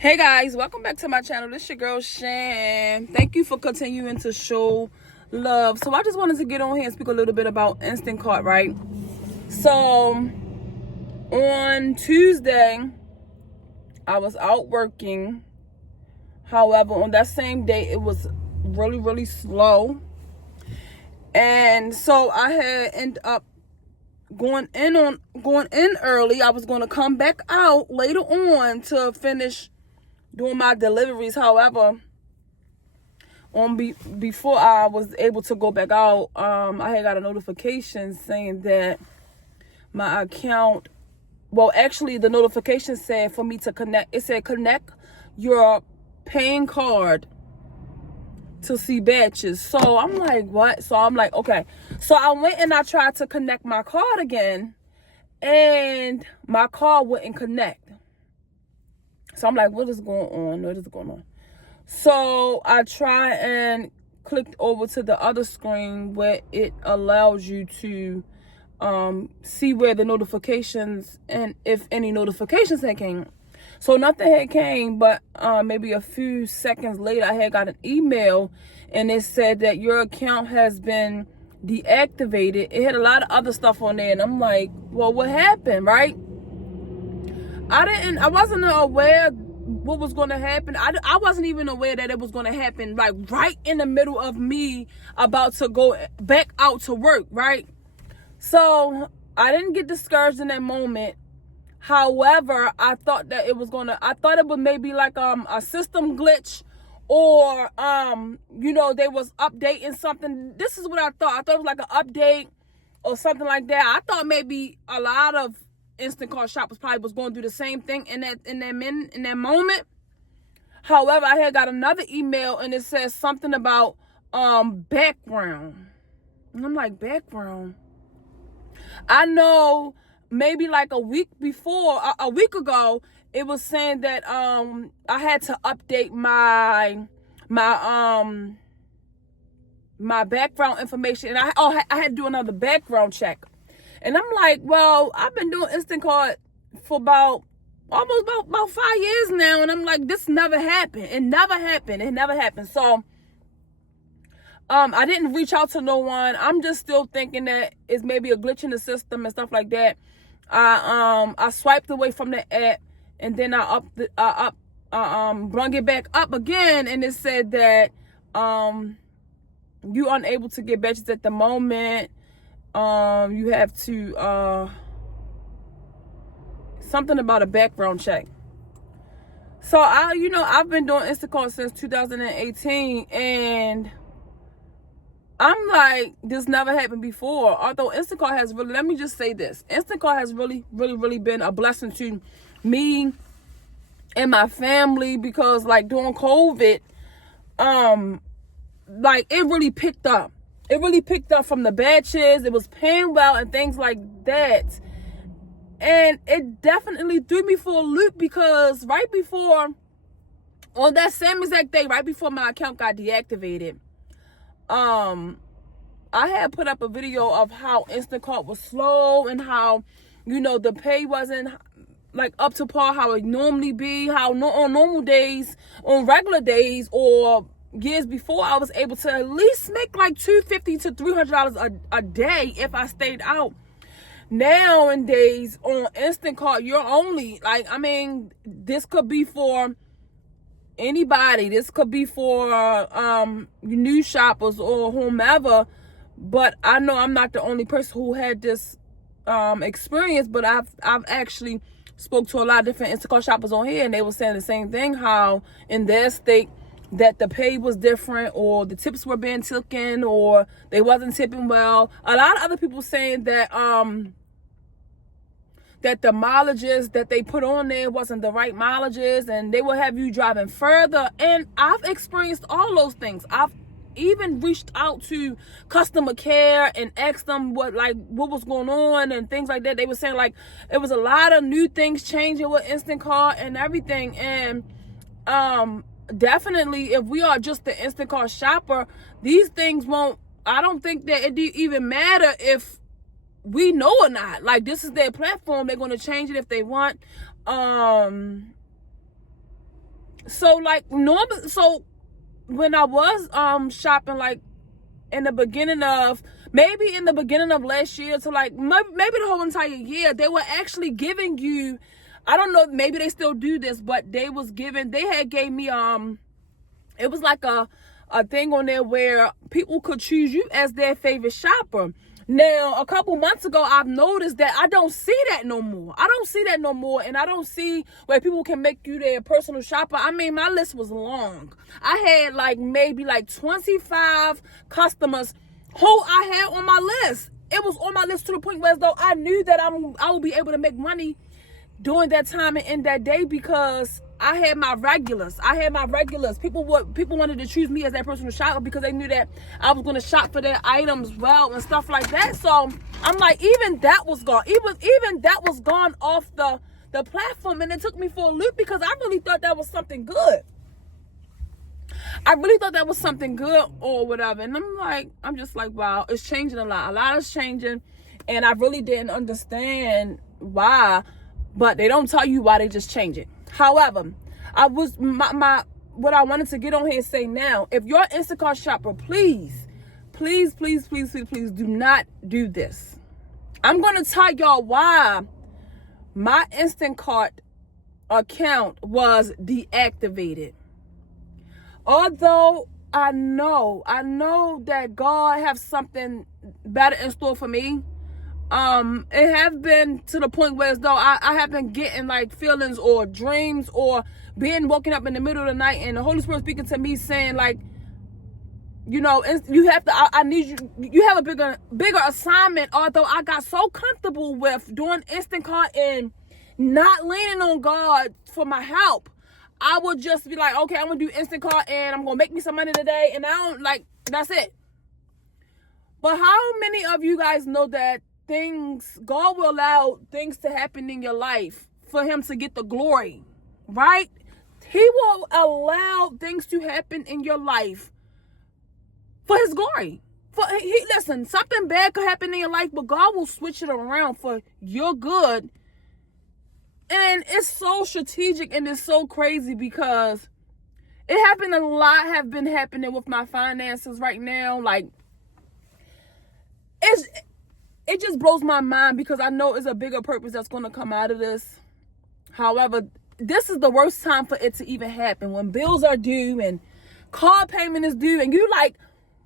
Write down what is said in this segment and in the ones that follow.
Hey guys, welcome back to my channel. This your girl Shan. Thank you for continuing to show love. So I just wanted to get on here and speak a little bit about Instacart, right? So on Tuesday, I was out working. However, on that same day, it was really slow. And so I had ended up going in early. I was going to come back out later on to finish doing my deliveries. However, before I was able to go back out, I had got a notification saying that my account, well, actually the notification said for me to connect, it said connect your paying card to see batches. So I'm like, what? So I'm like, okay. So I went and I tried to connect my card again, and my card wouldn't connect. So I'm like, what is going on? What is going on? So I try and clicked over to the other screen where it allows you to see where the notifications and if any notifications had came. So nothing had came, but maybe a few seconds later, I had got an email, and it said that your account has been deactivated. It had a lot of other stuff on there, and I'm like, well, what happened, right? I wasn't aware what was going to happen. I wasn't even aware that it was going to happen, like right in the middle of me about to go back out to work, right? So I didn't get discouraged in that moment. However, I thought it was maybe like a system glitch, or they was updating something. This is what I thought. I thought it was like an update or something like that. I thought maybe a lot of Instacart shoppers probably was going through the same thing in that moment. However, I had got another email, and it says something about background. And I'm like, background? I know maybe like a week ago, it was saying that I had to update my background information, and I had to do another background check. And I'm like, well, I've been doing Instacart for about 5 years now, and I'm like, this never happened. It never happened. So I didn't reach out to no one. I'm just still thinking that it's maybe a glitch in the system and stuff like that. I swiped away from the app, and then I brung it back up again, and it said that you unable to get batches at the moment. You have to something about a background check. So I've been doing Instacart since 2018, and I'm like, this never happened before. Although Instacart has really, let me just say this, Instacart has really been a blessing to me and my family, because like during COVID, like it really picked up. It really picked up from the batches. It was paying well and things like that. And it definitely threw me for a loop, because right before, on that same exact day, right before my account got deactivated, I had put up a video of how Instacart was slow, and how, the pay wasn't like up to par how it normally be, how on normal days, on regular days, or years before, I was able to at least make like $250 to $300 a day if I stayed out. Nowadays on Instacart, you're only like, this could be for anybody. This could be for new shoppers or whomever. But I know I'm not the only person who had this experience. But I've actually spoke to a lot of different Instacart shoppers on here, and they were saying the same thing, how in their state that the pay was different, or the tips were being taken, or they wasn't tipping well. A lot of other people saying that that the mileages that they put on there wasn't the right mileages, and they will have you driving further. And I've experienced all those things. I've even reached out to customer care and asked them what was going on and things like that. They were saying like it was a lot of new things changing with Instacart and everything. And definitely, if we are just the Instacart shopper, these things won't, I don't think that it even matter if we know or not. Like, this is their platform. They're going to change it if they want. So like normal, so when I was shopping, like in the beginning of last year to like maybe the whole entire year, they were actually giving you, I don't know, maybe they still do this, but they had gave me it was like a thing on there where people could choose you as their favorite shopper. Now, a couple months ago, I've noticed that I don't see that no more. And I don't see where people can make you their personal shopper. I mean, my list was long. I had like maybe like 25 customers who I had on my list. It was on my list to the point where as though I knew that I would be able to make money during that time and in that day because I had my regulars. People wanted to choose me as their personal shopper because they knew that I was going to shop for their items well and stuff like that. So I'm like, even that was gone. Even that was gone off the platform, and it took me for a loop because I really thought that was something good. Or whatever. And I'm just like, wow, it's changing a lot. A lot is changing, and I really didn't understand why. But they don't tell you why, they just change it. However, what I wanted to get on here and say now, if you're an Instacart shopper, please do not do this. I'm going to tell y'all why my Instacart account was deactivated. Although I know that God has something better in store for me. It have been to the point where as though I have been getting like feelings or dreams or being woken up in the middle of the night and the Holy Spirit speaking to me saying like, you know, you have to, I need you have a bigger assignment. Although I got so comfortable with doing Instacart and not leaning on God for my help, I would just be like, okay, I'm going to do Instacart and I'm going to make me some money today. And that's it. But how many of you guys know that God will allow things to happen in your life for him to get the glory, right? He will allow things to happen in your life for his glory. Listen, something bad could happen in your life, but God will switch it around for your good. And it's so strategic and it's so crazy because a lot have been happening with my finances right now. Like, it just blows my mind because I know it's a bigger purpose that's going to come out of this. However, this is the worst time for it to even happen. When bills are due and car payment is due and you like,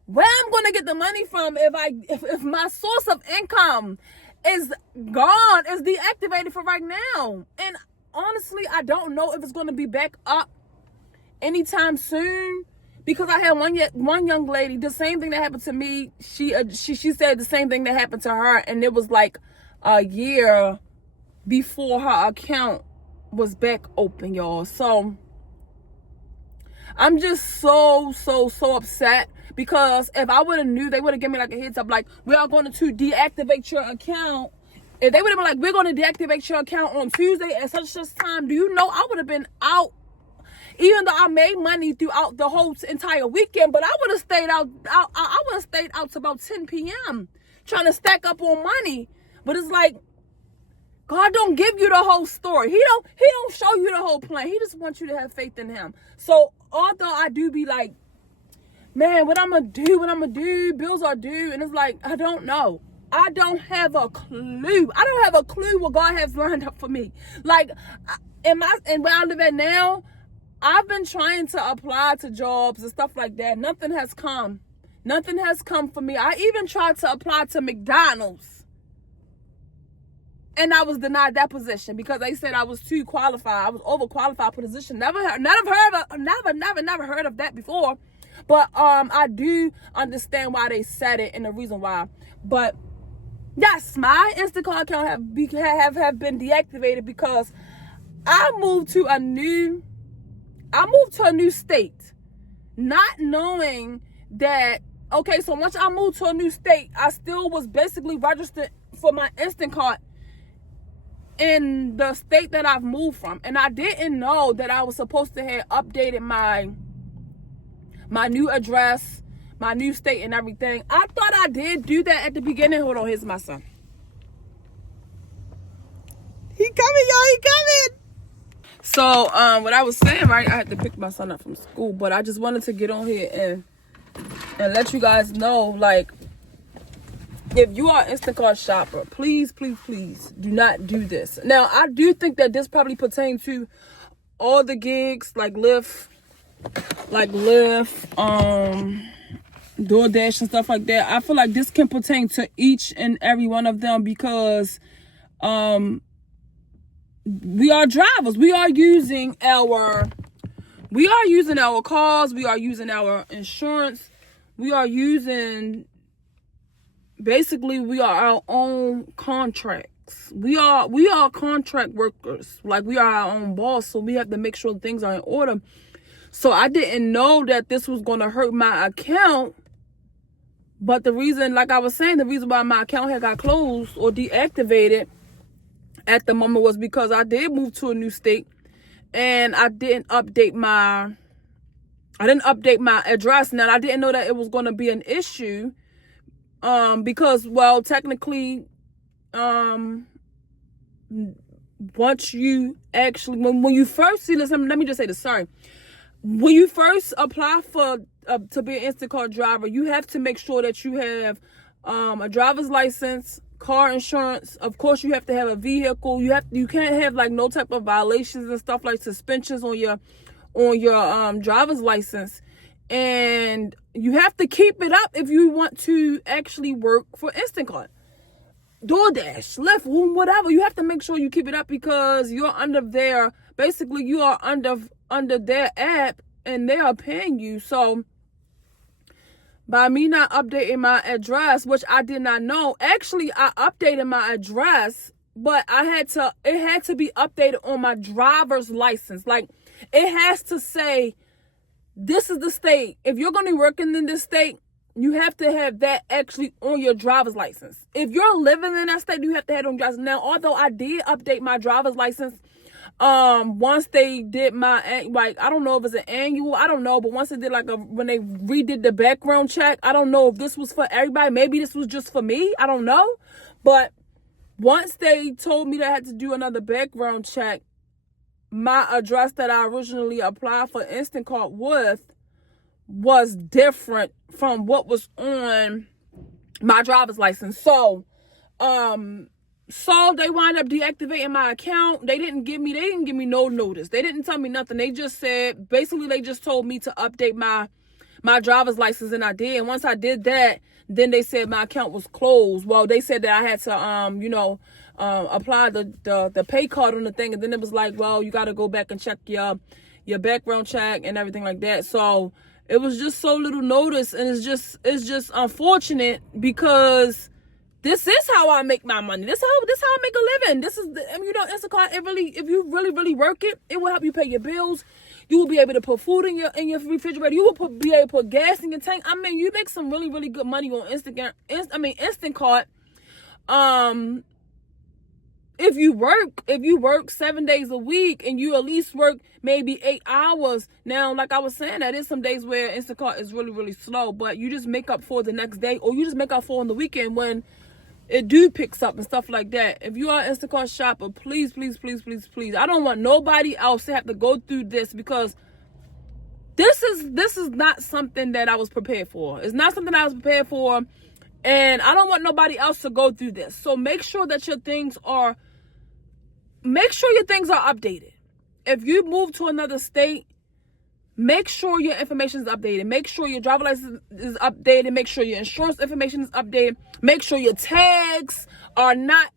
where I'm going to get the money from if my source of income is gone, is deactivated for right now. And honestly, I don't know if it's going to be back up anytime soon. Because I had one young lady, the same thing that happened to me, she said the same thing that happened to her, and it was like a year before her account was back open, y'all. So I'm just so upset because if I would have knew, they would have given me like a heads up, like, we are going to deactivate your account. If they would have been like, we're going to deactivate your account on Tuesday at such time, do you know I would have been out? Even though I made money throughout the whole entire weekend, but I would have stayed out. I would have stayed out to about 10 p.m. trying to stack up on money. But it's like, God don't give you the whole story. He don't show you the whole plan. He just wants you to have faith in him. So although I do be like, man, what I'm gonna do? Bills are due, and it's like, I don't know. I don't have a clue. I don't have a clue what God has lined up for me. Like, and where I live at now, I've been trying to apply to jobs and stuff like that. Nothing has come for me. I even tried to apply to McDonald's, and I was denied that position because they said I was too qualified. I was overqualified for the position. Never heard of that before. But I do understand why they said it and the reason why. But yes, my Instacart account have been deactivated because I moved to a new state, not knowing that, okay, so once I moved to a new state, I still was basically registered for my Instacart in the state that I've moved from. And I didn't know that I was supposed to have updated my new address, my new state and everything. I thought I did do that at the beginning. Hold on, here's my son. He coming, y'all, he coming. So, what I was saying, right, I had to pick my son up from school, but I just wanted to get on here and let you guys know, like, if you are an Instacart shopper, please, please, please do not do this. Now, I do think that this probably pertains to all the gigs, like Lyft, DoorDash and stuff like that. I feel like this can pertain to each and every one of them because we are drivers. We are using our cars. We are using our insurance. We are our own contracts. We are contract workers. Like, we are our own boss, so we have to make sure things are in order. So I didn't know that this was going to hurt my account. But the reason, like I was saying, the reason why my account had got closed or deactivated at the moment was because I did move to a new state and I didn't update my address. Now, I didn't know that it was going to be an issue because, well, technically, once you actually, when you first see this, let me just say this, sorry. When you first apply for to be an Instacart driver, you have to make sure that you have a driver's license, car insurance. Of course, you have to have a vehicle. You can't have like no type of violations and stuff like suspensions on your driver's license, and you have to keep it up if you want to actually work for Instacart, DoorDash, Lyft, whatever. You have to make sure you keep it up because you're under their, basically you are under their app and they are paying you. So by me not updating my address, which I did not know, actually I updated my address, but it had to be updated on my driver's license. Like, it has to say, this is the state. If you're going to be working in this state, you have to have that actually on your driver's license. If you're living in that state, you have to have it on your driver's. Now, although I did update my driver's license, once they did my, like, I don't know if it's an annual, I don't know, but once they did when they redid the background check, I don't know if this was for everybody. Maybe this was just for me. I don't know. But once they told me that I had to do another background check, my address that I originally applied for Instacart with was different from what was on my driver's license. So they wind up deactivating my account. They didn't give me no notice. They didn't tell me nothing. They just said, basically they just told me to update my driver's license, and I did. And once I did that, then they said my account was closed. Well, they said that I had to apply the pay card on the thing, and then it was like, well, you got to go back and check your background check and everything like that. So it was just so little notice, and it's just unfortunate because this is how I make my money. This how I make a living. Instacart, if you really work it, it will help you pay your bills. You will be able to put food in your refrigerator. You will be able to put gas in your tank. I mean, you make some really, really good money on Instacart. If you work 7 days a week and you at least work maybe 8 hours. Now, like I was saying, that is some days where Instacart is really, really slow, but you just make up for the next day, or you just make up for on the weekend when it picks up and stuff like that. If you are an Instacart shopper, please, please, please, please, please. I don't want nobody else to have to go through this because this is not something that I was prepared for. It's not something I was prepared for, and I don't want nobody else to go through this. So make sure that your things are updated. If you move to another state, make sure your information is updated. Make sure your driver license is updated. Make sure your insurance information is updated. Make sure your tags are not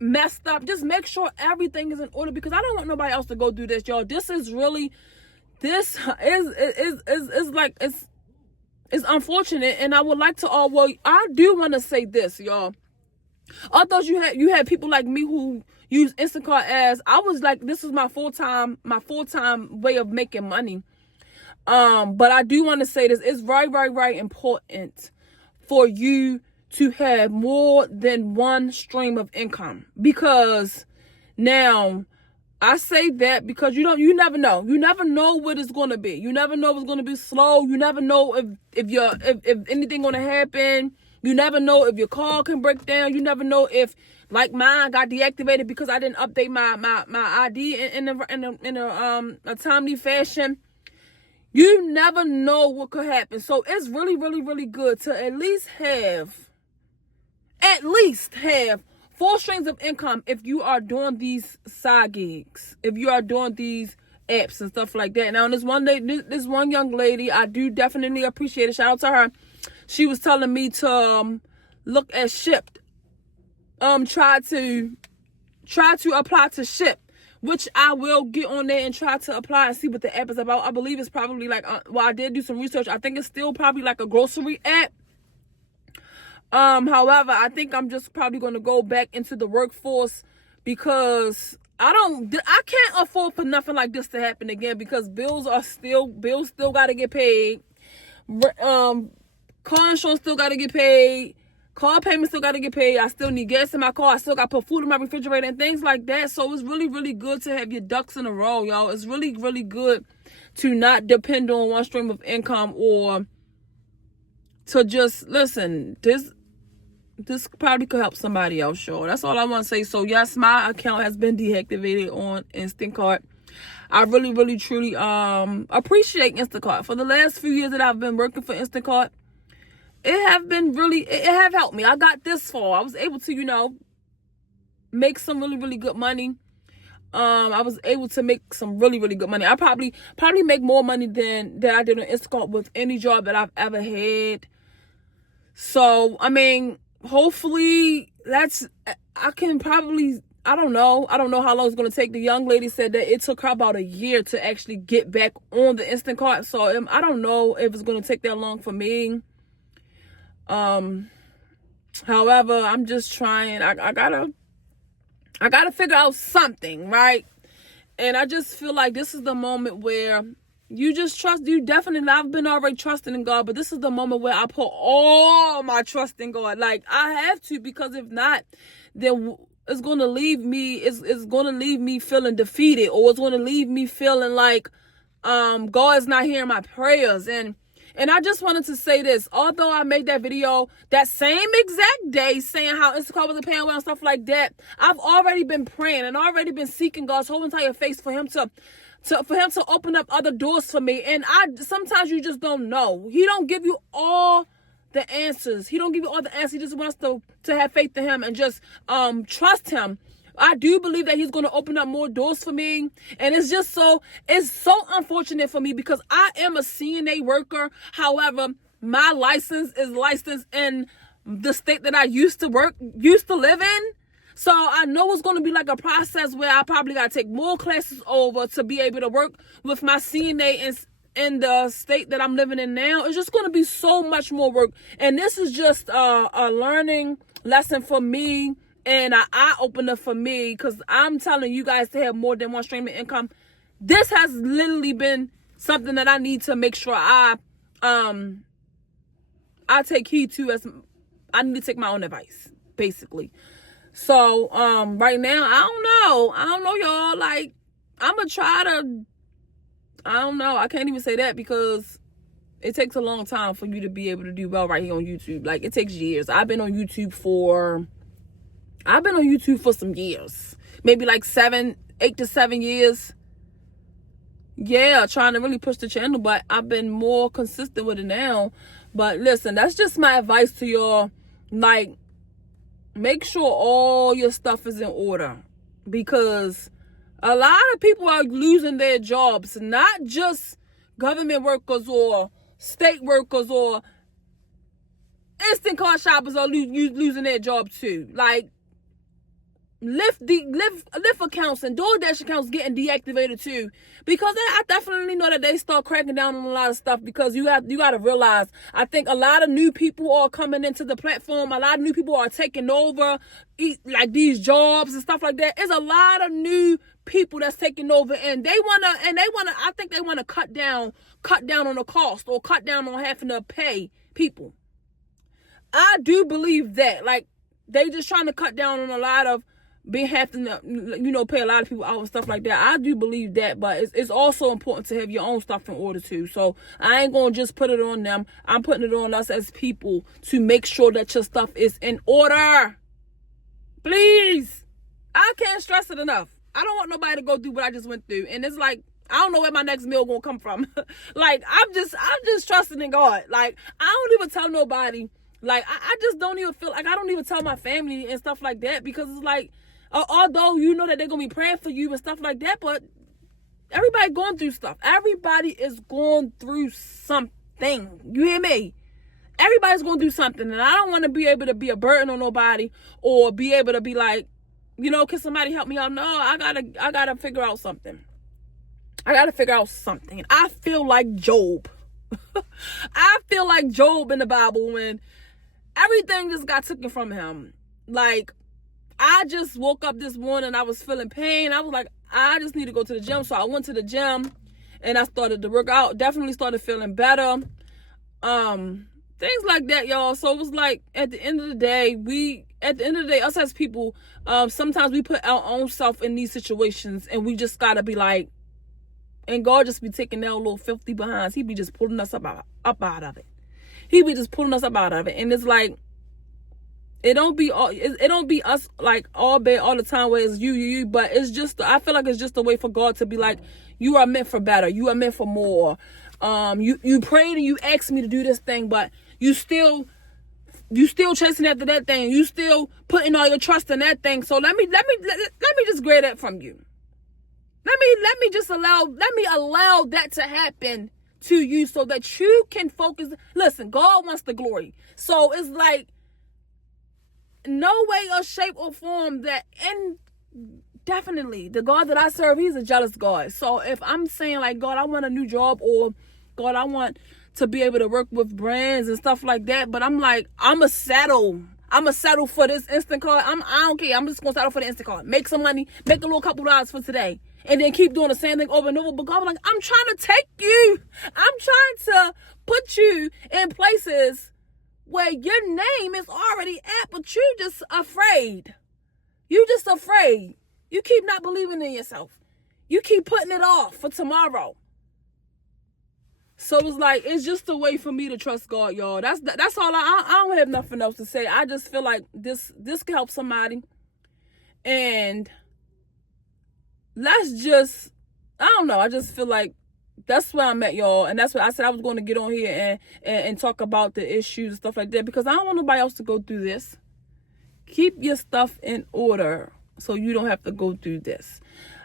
messed up. Just make sure everything is in order because I don't want nobody else to go through this, y'all. This is unfortunate, and I would like to I do want to say this, y'all. Although you had people like me who use Instacart as, I was like, this is my full-time way of making money. But I do want to say this. It's very, very, very important for you to have more than one stream of income, because now I say that because you never know. You never know what it's going to be. You never know if it's going to be slow. You never know if anything going to happen. You never know if your call can break down. You never know if, like mine, got deactivated because I didn't update my ID in a timely fashion. You never know what could happen. So it's really, really, really good to at least have 4 streams of income if you are doing these side gigs, if you are doing these apps and stuff like that. Now, this one young lady, I do definitely appreciate it. Shout out to her. She was telling me to look at Shipped. Try to apply to Shipped, which I will get on there and try to apply and see what the app is about. I believe it's probably like, I did do some research. I think it's still probably like a grocery app. However, I think I'm just probably going to go back into the workforce because I can't afford for nothing like this to happen again, because bills still got to get paid. Car insurance still got to get paid. Car payments still got to get paid. I still need gas in my car. I still got to put food in my refrigerator and things like that. So it's really, really good to have your ducks in a row, y'all. It's really, really good to not depend on one stream of income, or to just, listen, this probably could help somebody else, sure. That's all I want to say. So, yes, my account has been deactivated on Instacart. I really, really, truly appreciate Instacart. For the last few years that I've been working for Instacart, it have helped me. I got this far. I was able to, make some really, really good money. I was able to make some really, really good money. I probably make more money than I did on Instacart with any job that I've ever had. So, I mean, hopefully I don't know how long it's going to take. The young lady said that it took her about a year to actually get back on the Instacart. So I don't know if it's going to take that long for me. However, I'm just trying. I gotta figure out something, right? And I just feel like this is the moment where you just trust. I've been already trusting in God, but this is the moment where I put all my trust in God. Like, I have to, because if not, then it's going to leave me, it's going to leave me feeling defeated, or it's going to leave me feeling like God is not hearing my prayers. And I just wanted to say this. Although I made that video that same exact day saying how Instacart wasn't paying well and stuff like that, I've already been praying and already been seeking God's whole entire face for him to open up other doors for me. And sometimes you just don't know. He don't give you all the answers. He don't give you all the answers. He just wants to have faith in him and just trust him. I do believe that he's going to open up more doors for me. And it's so unfortunate for me, because I am a CNA worker. However, my license is licensed in the state that I used to live in. So I know it's going to be like a process where I probably got to take more classes over to be able to work with my CNA in the state that I'm living in now. It's just going to be so much more work. And this is just a learning lesson for me, and an eye-opener for me, because I'm telling you guys to have more than one stream of income. This has literally been something that I need to make sure I take heed to, as I need to take my own advice, basically. So, right now, I don't know, y'all. Like, I'm going to try to, I don't know. I can't even say that, because it takes a long time for you to be able to do well right here on YouTube. Like, it takes years. I've been on YouTube for some years. Maybe like 8 to 7 years. Yeah, trying to really push the channel, but I've been more consistent with it now. But listen, that's just my advice to y'all. Like, make sure all your stuff is in order, because a lot of people are losing their jobs. Not just government workers or state workers, or Instacart shoppers are losing their job too. Like, Lyft accounts and DoorDash accounts getting deactivated too, because I definitely know that they start cracking down on a lot of stuff, because you got to realize, I think a lot of new people are coming into the platform. A lot of new people are taking over like these jobs and stuff like that. There's a lot of new people that's taking over, and I think they want to cut down on the cost, or cut down on having to pay people. I do believe that, like, they just trying to cut down on a lot of being having to, pay a lot of people out and stuff like that. I do believe that, but it's also important to have your own stuff in order too. So I ain't gonna just put it on them. I'm putting it on us as people to make sure that your stuff is in order. Please. I can't stress it enough. I don't want nobody to go through what I just went through. And it's like, I don't know where my next meal gonna come from. Like, I'm just trusting in God. Like, I don't even tell nobody. Like, I just don't even feel like, I don't even tell my family and stuff like that, because it's like, although you know that they're gonna be praying for you and stuff like that, but everybody going through stuff. Everybody is going through something. You hear me? Everybody's going to do something, and I don't want to be able to be a burden on nobody, or be able to be like, can somebody help me out? No, I gotta figure out something. I gotta figure out something. I feel like Job. I feel like Job in the Bible, when everything just got taken from him. Like, I just woke up this morning, I was feeling pain. I was like, I just need to go to the gym. So I went to the gym and I started to work out. Definitely started feeling better. Things like that, y'all. So it was like, at the end of the day, us as people, sometimes we put our own self in these situations, and we just gotta be like, and God just be taking their little filthy behinds. He be just pulling us up out of it. He be just pulling us up out of it. And it's like, it don't be us like all bad all the time where it's you, but it's just, I feel like it's just a way for God to be like, you are meant for better. You are meant for more. You prayed and you asked me to do this thing, but you still chasing after that thing. You still putting all your trust in that thing. So let me just grab that from you. Let me allow that to happen to you, so that you can focus. Listen, God wants the glory. So it's like, no way or shape or form that, and definitely the God that I serve, he's a jealous God. So if I'm saying like, God, I want a new job, or God, I want to be able to work with brands and stuff like that, but I'm like, I'ma settle for this Instacart. I don't care. I'm just gonna settle for the Instacart. Make some money, make a little couple dollars for today, and then keep doing the same thing over and over. But God, like, I'm trying to take you. I'm trying to put you in places where your name is already at, but you just afraid. You just afraid. You keep not believing in yourself. You keep putting it off for tomorrow. So it's like, it's just a way for me to trust God, y'all. That's all. I don't have nothing else to say. I just feel like this can help somebody. And let's just, I don't know. I just feel like that's where I'm at, y'all. And that's what I said I was going to get on here and talk about the issues and stuff like that, because I don't want nobody else to go through this. Keep your stuff in order so you don't have to go through this.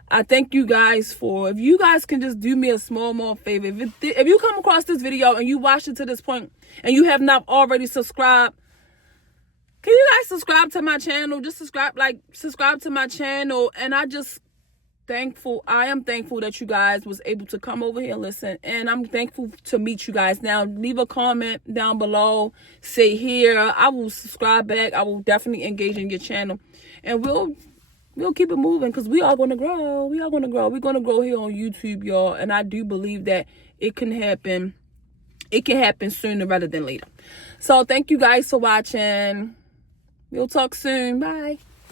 I thank you guys if you guys can just do me a small favor. If you come across this video and you watched it to this point and you have not already subscribed, can you guys subscribe to my channel? Just subscribe to my channel. And I am thankful that you guys was able to come over here and listen. And I'm thankful to meet you guys. Now, leave a comment down below. Say here. I will subscribe back. I will definitely engage in your channel. And we'll keep it moving, because we are going to grow. We're going to grow here on YouTube, y'all. And I do believe that it can happen. It can happen sooner rather than later. So thank you guys for watching. We'll talk soon. Bye.